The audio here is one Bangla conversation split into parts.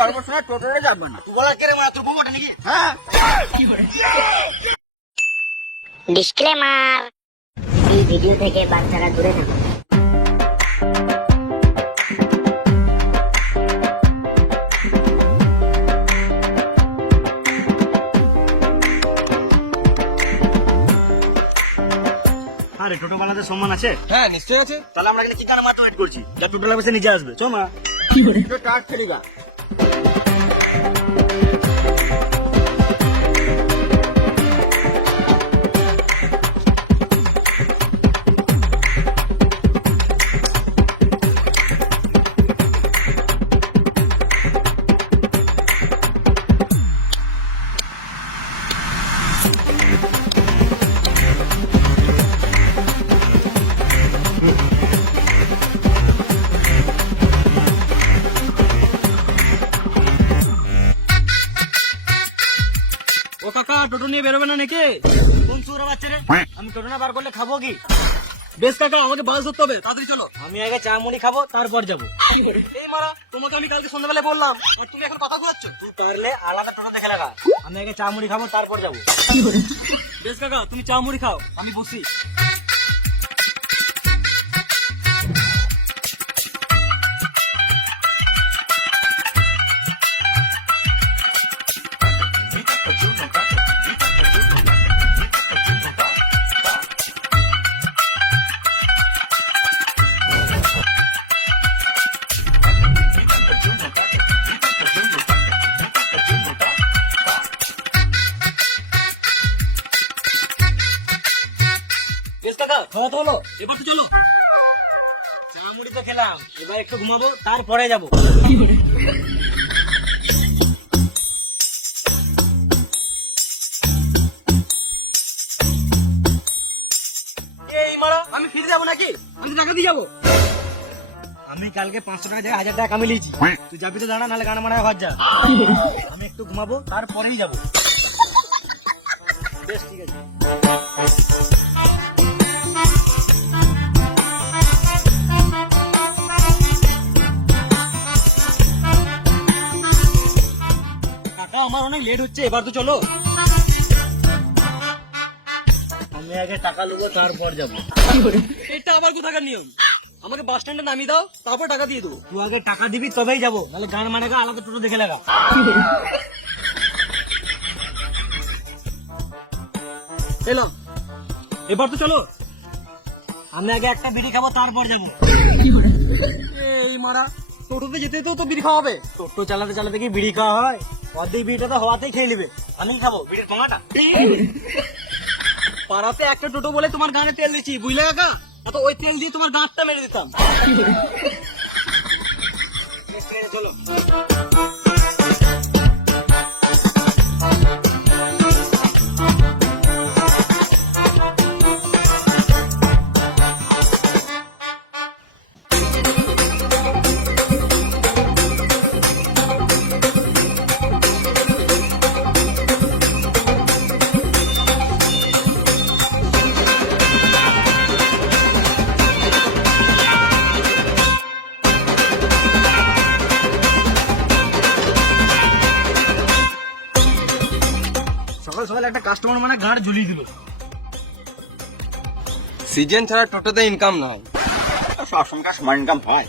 গল্প শোনা টোটোরে যাবে না। তুই বলা কে রে তোর বউ ওঠে নাকি? হ্যাঁ ডিসক্লেমার, এই ভিডিও থেকে বাচ্চারা দূরে থাকুন। আরে টোটো বানাতে সম্মান আছে? হ্যাঁ নিশ্চয়ই আছে। তাহলে আমরা এখানে কি কারণে মাত্র ওয়েট করছি? যা টোটো লাগবে সে নিজে আসবে, চো মা। টাট খেলিগা। ও কাকা, টোটো নিয়ে বেরোবে না নাকি? কোন সুরা বাচ্চা রে? আমি টোটো না বার করলে খাবো কি? বেশ কাকা, আমাকে বাস ধরতে হবে, তাড়াতাড়ি চলো। আমি আগে চা মুড়ি খাবো, তারপর যাবো। এই মারা, তোমাকে আমি কালকে সন্ধ্যাবেলায় বললাম, আর তুমি এখন কথা ঘুরাচ্ছ। তুই পারলে আলাদা টোটো দেখে লাগা। আমি আগে চা মুড়ি খাবো, তারপর যাবো। বেশ কাকা, তুমি চা মুড়ি খাও, আমি বসি। বেশ কাকা, খাওয়া তো হলো, এবার তো চলো। চা মুড়ি তো খেলাম, এবার একটু ঘুমাবো, তারপরে যাবো। এই মারা, আমি ফিরে যাবো নাকি? আমি টাকা দিয়ে যাবো। আমি কালকে 500 টাকা জায়গায় 1000 টাকা কামিয়েছি। তুই যাবি তো দাঁড়া, নাহলে গানা মারায় ঘর যা। আমি একটু ঘুমাবো, তারপরেই যাবো। বেশ ঠিক আছে। কাকা, আমার অনেক লেট হচ্ছে, এবার তো চলো। আমি আগে টাকা নেবো, তারপর যাবো। এটা আবার কোথাকার নিয়ম? আমাকে বাস স্ট্যান্ডে নামিয়ে দাও, তারপর টাকা দিয়ে দেবো। তুই আগে টাকা দিবি তবেই যাবো, নাহলে গান মানে আলাদা টোটো দেখে লাগা। এলো, এবার তো চলো। আমি আগে একটা বিড়ি খাবো, তারপর যাবো। এই মারা, টোটোতে যেতে তো বিড়ি খাওয়া হবে। টোটো চালাতে চালাতে কি বিড়ি খাওয়া হয়? অর্ধেক বিড়িটা তো হওয়াতেই খেয়ে নিবে। আমি খাবো বিড়ির পাঙাটা। পাড়াতে একটা টোটো বলে তোমার গানে তেল দিচ্ছি, বুঝলে কাকা? এত ওই তেল দিয়ে তোমার দাঁতটা মেরে দিতাম। চলো। সকাল সকাল একটা কাস্টমার মানে ঘাড় ঝুলিয়ে দিল। সিজন ছাড়া টোটোতে ইনকাম নাই। সবসময় সময় ইনকাম হয়।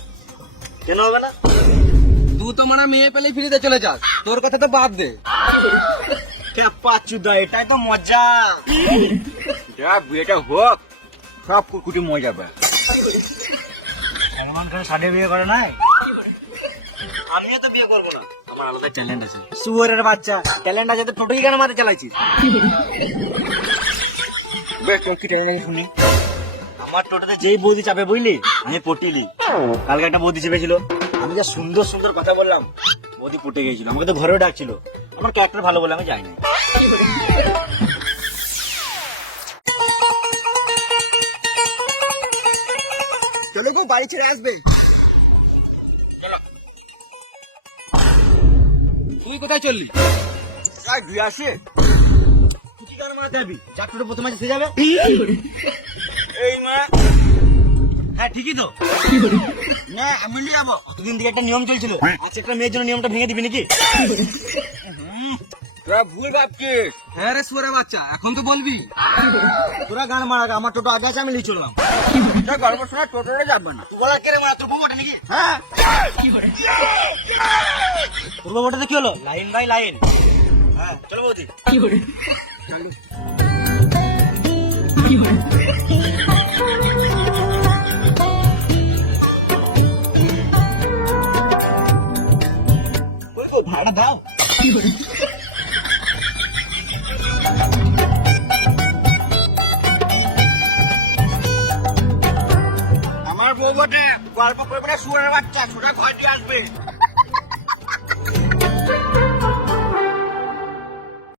কেন হবে না? তুই তো মানে মেয়ে পেলে ফ্রিতে চলে যাস, তোর কথা তো বাদ দে। পাচুদা, এটাই তো মজা। যা বিয়েটা হোক, সব কুকুটি মজা যাবে। সলমান খান সাথে বিয়ে করে নাই? আমিও তো বিয়ে করবো না, আমার আলাদা ট্যালেন্ট আছে। সুয়ারের বাচ্চা, ট্যালেন্ট আছে তো টোটোই কেন মাঝে চালাইছিস? বেশ, তোর কি ট্যালেন্ট শুনি। আমার টোটোতে যেই বৌদি চাপে বুঝলি, আমি পটিলি। কালকে একটা বৌদি চেপেছিল, আমি যা সুন্দর সুন্দর কথা বললাম, বৌদি পটে গিয়েছিল। আমাকে তো ঘরেও ডাকছিল, আমার ক্যারেক্টার ভালো বলে আমি যাইনি। চলো গো, বাড়ি ছেড়ে আসবে। তুই কোথায় চললি? দুই আসে কি কারণে মারা যাবি? চারটে প্রথমে এসে যাবে। এই মা, হ্যাঁ ঠিকই তো। না আমি নিয়ে যাবো। দুদিন থেকে একটা নিয়ম চলছিল, আচ্ছা একটা মেয়ের জন্য নিয়মটা ভেঙে দিবি নাকি? তোরা ভুল ভাবছিস। হ্যাঁ রে সুরে বাচ্চা, এখন তো বলবি। তোরা গান মারা, আমার টোটো আগে আছে, আমি লিয়ে চললাম। তোর গল্প শোনা টোটোরে যাবে না। তুই বলা কে রে মারা, তোর বউ ওটা নাকি? হ্যাঁ তোর বউ ওটাতে কি হলো? Line by line. হ্যাঁ চলো বৌদি। ভাড়া দাও। আমার বউ বটে গল্প করবে না, শুয়ারের বাচ্চা ছোটা ঘর দিয়ে আসবে।